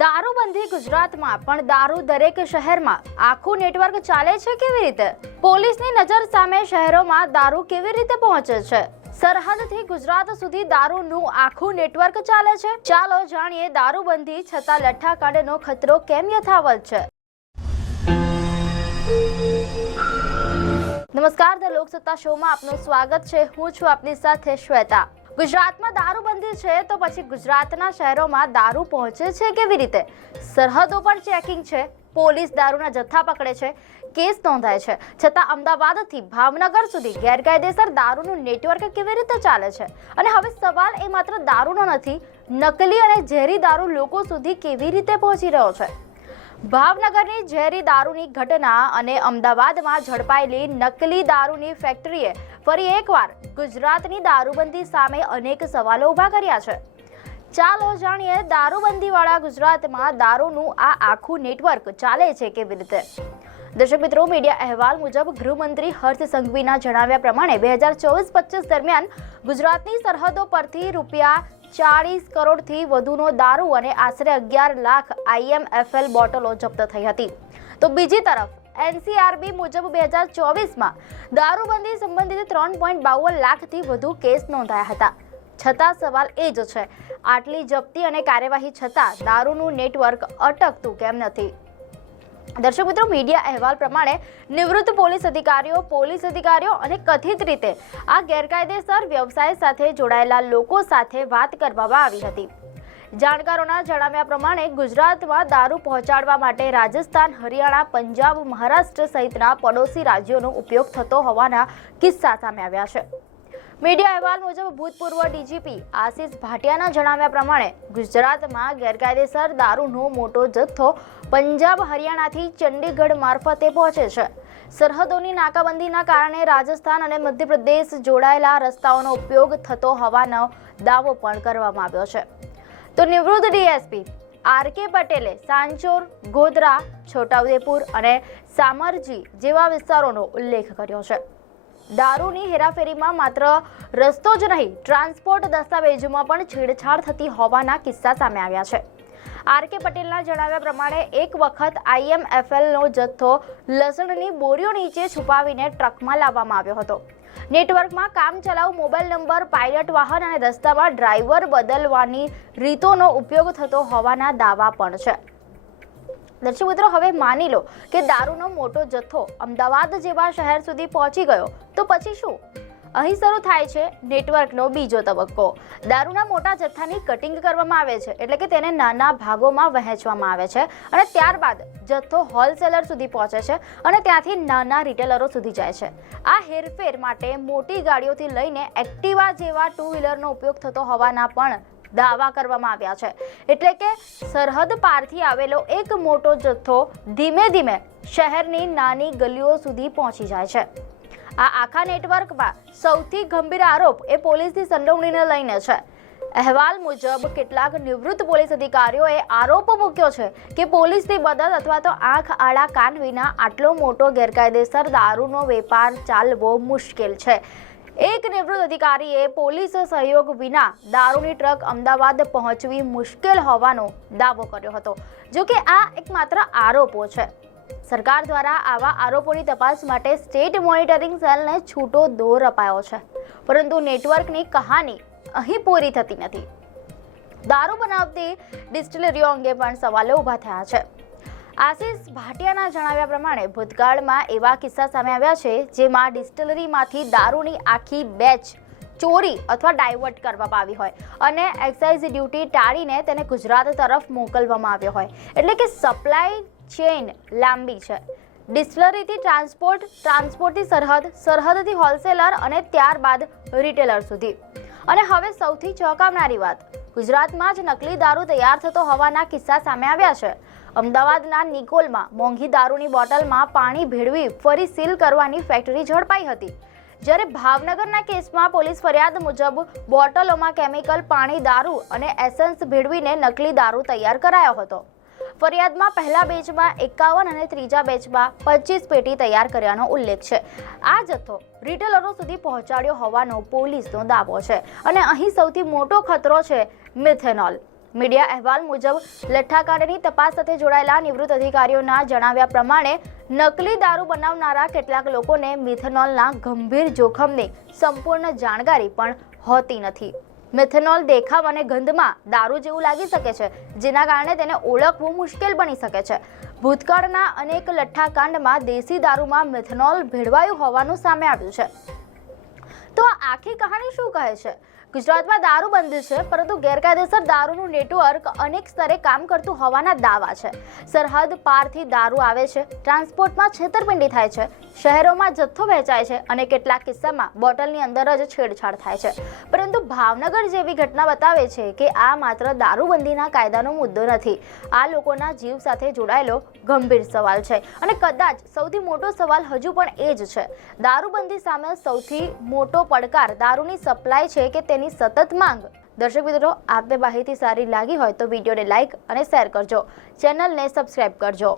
દારૂબંધી ગુજરાતમાં પણ દારૂ દરેક શહેરમાં આખું નેટવર્ક ચાલે છે કેવી રીતે? પોલીસની નજર સામે શહેરોમાં દારૂ કેવી રીતે પહોંચે છે? સરહદથી ગુજરાત સુધી દારૂનું આખું નેટવર્ક ચાલે છે. ચાલો જાણીએ દારૂબંધી છતાં લઠ્ઠાકાંડનો ખતરો કેમ યથાવત છે. નમસ્કાર, ધ લોકસત્તા શોમાં આપનું સ્વાગત છે. હું છું આપની સાથે શ્વેતા. ગુજરાતમાં દારૂબંધી છે તો પછી ગુજરાતના શહેરોમાં દારૂ પહોંચે છે કેવી રીતે? સરહદો પર ચેકિંગ છે, પોલીસ દારૂના જથ્થા પકડે છે, કેસ નોંધાય છે, છતાં અમદાવાદથી ભાવનગર સુધી ગેરકાયદેસર દારૂનું નેટવર્ક કેવી રીતે ચાલે છે? અને હવે સવાલ એ માત્ર દારૂનો નથી, નકલી અને ઝેરી દારૂ લોકો સુધી કેવી રીતે પહોંચી રહ્યો છે? ભાવનગરની ઝેરી દારૂની ઘટના અને અમદાવાદમાં ઝડપાયેલી નકલી દારૂની ફેક્ટરીએ ફરી એકવાર ગુજરાતની દારૂબંધી સામે અનેક સવાલો ઊભા કર્યા છે. ચાલો જાણીએ દારૂબંધીવાળા ગુજરાતમાં દારૂનું આ આખું નેટવર્ક ચાલે છે કેવી રીતે. દર્શક મિત્રો, મીડિયા અહેવાલ મુજબ ગૃહમંત્રી હર્ષ સંઘવીના જણાવ્યા પ્રમાણે 2024-25 દરમિયાન ગુજરાતની સરહદો પરથી ₹40 કરોડથી વધુનો દારૂ અને આશરે 11 લાખ IMFL બોટલો જપ્ત થઈ હતી. તો બીજી તરફ NCRB મુજબ 2024માં દારૂબંધી સંબંધિત 3.52 લાખથી વધુ કેસ નોંધાયા હતા. છતાં સવાલ એ જ છે, આટલી જપ્તી અને કાર્યવાહી છતાં દારૂનું નેટવર્ક અટકતું કેમ નથી? દર્શક મિત્રો, મીડિયા અહેવાલ પ્રમાણે નિવૃત્ત પોલીસ અધિકારીઓ અને કથિત રીતે આ ગેરકાયદેસર વ્યવસાય સાથે જોડાયેલા લોકો સાથે વાત કરવામાં આવી હતી. જાણકારોના જણાવ્યા પ્રમાણે ગુજરાતમાં દારૂ પહોંચાડવા માટે રાજસ્થાન, હરિયાણા, પંજાબ, મહારાષ્ટ્ર સહિતના પડોશી રાજ્યોનો ઉપયોગ થતો હોવાના કિસ્સા સામે આવ્યા છે. મીડિયા અહેવાલ મુજબ ભૂતપૂર્વ ડીજીપી આશિષ ભાટિયાના જણાવ્યા પ્રમાણે ગુજરાતમાં ગેરકાયદેસર દારૂનો મોટો જથ્થો પંજાબ, હરિયાણાથી ચંડીગઢ મારફતે પહોંચે છે. સરહદોની નાકાબંધીના કારણે રાજસ્થાન અને મધ્યપ્રદેશ જોડાયેલા રસ્તાઓનો ઉપયોગ થતો હોવાનો દાવો પણ કરવામાં આવ્યો છે. તો નિવૃત્ત ડીએસપી RK પટેલે સાંચોર, ગોધરા, છોટાઉદેપુર અને સામરજી જેવા વિસ્તારોનો ઉલ્લેખ કર્યો છે. દારૂની હેરાફેરીમાં માત્ર રસ્તો જ નહીં, ટ્રાન્સપોર્ટ દસ્તાવેજોમાં પણ છેડછાડ થતી હોવાના કિસ્સા સામે આવ્યા છે. RK પટેલના જણાવ્યા પ્રમાણે એક વખત IMFLનો જથ્થો લસણની બોરીઓ નીચે છુપાવીને ટ્રકમાં લાવવામાં આવ્યો હતો. નેટવર્કમાં કામચલાઉ મોબાઈલ નંબર, પાયલટ વાહન અને રસ્તામાં ડ્રાઈવર બદલવાની રીતોનો ઉપયોગ થતો હોવાના દાવા પણ છે. દર્શક મિત્રો, હવે માની લો કે દારૂનો મોટો જથ્થો અમદાવાદ જેવા શહેર સુધી પહોંચી ગયો, તો પછી શું? અહીં શરૂ થાય છે નેટવર્કનો બીજો તબક્કો. દારૂના મોટા જથ્થાની કટિંગ કરવામાં આવે છે, એટલે કે તેને નાના ભાગોમાં વહેંચવામાં આવે છે અને ત્યારબાદ જથ્થો હોલસેલર સુધી પહોંચે છે અને ત્યાંથી નાના રિટેલરો સુધી જાય છે. આ હેરફેર માટે મોટી ગાડીઓથી લઈને એક્ટિવા જેવા 2 વ્હીલરનો ઉપયોગ થતો હોવાના પણ દાવા કરવામાં આવ્યા છે. એટલે કે સરહદ પારથી આવેલો એક મોટો જથ્થો ધીમે ધીમે શહેરની નાની ગલીઓ સુધી પહોંચી જાય છે. આ આખા નેટવર્કમાં સૌથી ગંભીર આરોપ એ પોલીસની સંડોવણીને લઈને છે. અહેવાલ મુજબ કેટલાક નિવૃત્ત પોલીસ અધિકારીઓએ આરોપ મૂક્યો છે કે પોલીસની મદદ અથવા તો આંખ આડા કાન વિના આટલો મોટો ગેરકાયદેસર દારૂનો વેપાર ચાલવો મુશ્કેલ છે. એક નિવૃત્ત અધિકારીએ પોલીસ સહયોગ વિના દારૂની ટ્રક અમદાવાદ પહોંચવી મુશ્કેલ હોવાનો દાવો કર્યો હતો. જો કે આ એકમાત્ર આરોપો છે. સરકાર દ્વારા આવા આરોપોની તપાસ માટે સ્ટેટ મોનિટરિંગ સેલને છૂટો દોર અપાયો છે, પરંતુ નેટવર્કની કહાની અહીં પૂરી થતી નથી. દારૂ બનાવતી ડિસ્ટિલરીઓ અંગે પણ સવાલો ઊભા થયા છે. આશિષ ભાટિયાના જણાવ્યા પ્રમાણે ભૂતકાળમાં એવા કિસ્સા સામે આવ્યા છે જેમાં ડિસ્ટિલરીમાંથી દારૂની આખી બેચ ચોરી અથવા ડાયવર્ટ કરવામાં આવી હોય અને એક્સાઇઝ ડ્યુટી ટાળીને તેને ગુજરાત તરફ મોકલવામાં આવ્યો હોય. એટલે કે સપ્લાય ચેઇન લાંબી છે. ડિસ્ટિલરીથી ટ્રાન્સપોર્ટથી સરહદ, સરહદથી હોલસેલર અને ત્યારબાદ રિટેલર સુધી. અને હવે સૌથી ચોંકાવનારી વાત, ગુજરાતમાં જ નકલી દારૂ તૈયાર થતો હોવાના કિસ્સા સામે આવ્યા છે. અમદાવાદના નિકોલમાં મોંઘી દારૂની બોટલમાં પાણી ભેળવી ફરી સીલ કરવાની ફેક્ટરી ઝડપાઈ હતી. જ્યારે ભાવનગરના કેસમાં પોલીસ ફરિયાદ મુજબ બોટલોમાં કેમિકલ, પાણી, દારૂ અને એસન્સ ભેળવીને નકલી દારૂ તૈયાર કરાયો હતો. ફરિયાદમાં પહેલા બેચમાં 51 અને ત્રીજા બેચમાં 25 પેટી તૈયાર કર્યાનો ઉલ્લેખ છે. આ જથ્થો રિટેલરો સુધી પહોંચાડ્યો હોવાનો પોલીસનો દાવો છે. અને અહીં સૌથી મોટો ખતરો છે મિથેનોલ. મીડિયા અહેવાલ મુજબ લઠ્ઠાકાંડની તપાસ સાથે જોડાયેલા નિવૃત્ત અધિકારીઓના જણાવ્યા પ્રમાણે નકલી દારૂ બનાવનારા કેટલાક લોકોને મિથેનોલના ગંભીર જોખમની સંપૂર્ણ જાણકારી પણ હોતી નથી. મિથેનોલ દેખાવ અને ગંધમાં દારૂ જેવું લાગી શકે છે, જેના કારણે તેને ઓળખવું મુશ્કેલ બની શકે છે. ભૂતકાળના અનેક લઠ્ઠાકાંડમાં દેશી દારૂમાં મિથેનોલ ભેળવાયું હોવાનું સામે આવ્યું છે. તો આ આખી કહાણી શું કહે છે? ગુજરાતમાં દારૂ બંધ છે, પરંતુ ગેરકાયદેસર દારૂનું નેટવર્ક અનેક સ્તરે કામ કરતું હોવાના દાવા છે. સરહદ પારથી દારૂ આવે છે, ટ્રાન્સપોર્ટમાં છેતરપિંડી થાય છે, શહેરોમાં જથ્થો વહેંચાય છે અને કેટલાક કિસ્સામાં બોટલની અંદર જ છેડછાડ થાય છે. પરંતુ ભાવનગર જેવી ઘટના બતાવે છે કે આ માત્ર દારૂબંધીના કાયદાનો મુદ્દો નથી. આ લોકોના જીવ સાથે જોડાયેલો ગંભીર સવાલ છે અને કદાચ સૌથી મોટો સવાલ હજુ પણ એ જ છે. દારૂબંધી સામે સૌથી મોટો પડકાર દારૂની સપ્લાય છે કે તેની સતત માંગ. દર્શક મિત્રો, આપને માહિતી સારી લાગી હોય તો વિડીયોને લાઈક અને શેર કરજો, ચેનલને સબસ્ક્રાઇબ કરજો.